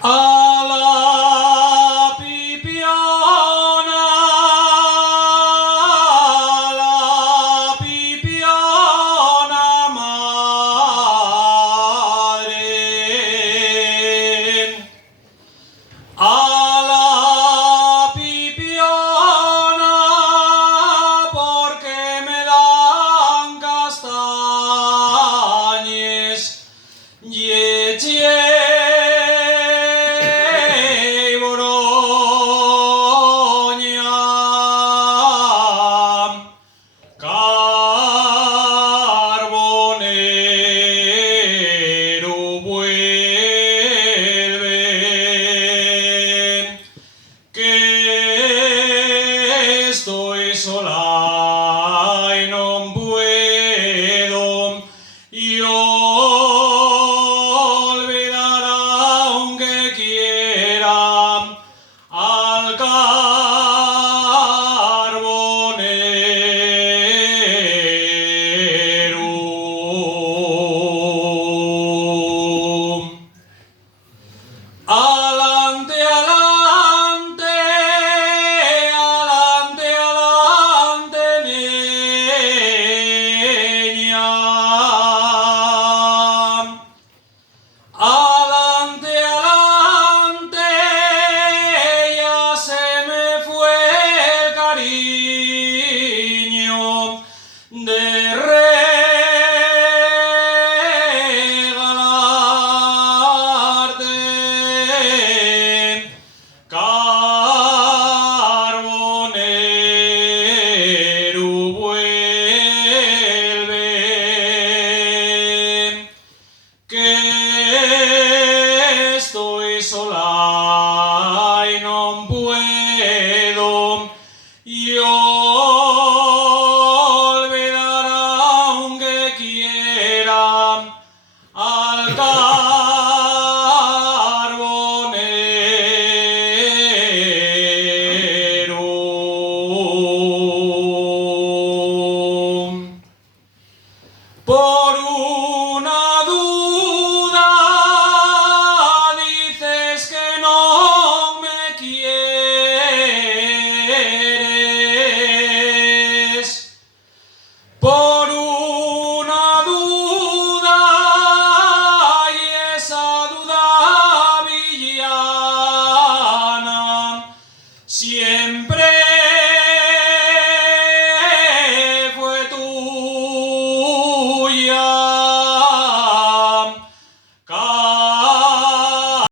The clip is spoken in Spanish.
A la pipiona, madre. A la pipiona, porque me dan castañes. Carbonero vuelve, que estoy sola y no puedo yo olvidar aunque quiera al carbonero. Alante, alante, alante, alante, niña. Alante, alante, ya se me fue el cariño de regalarte. Carbonero vuelve, que estoy sola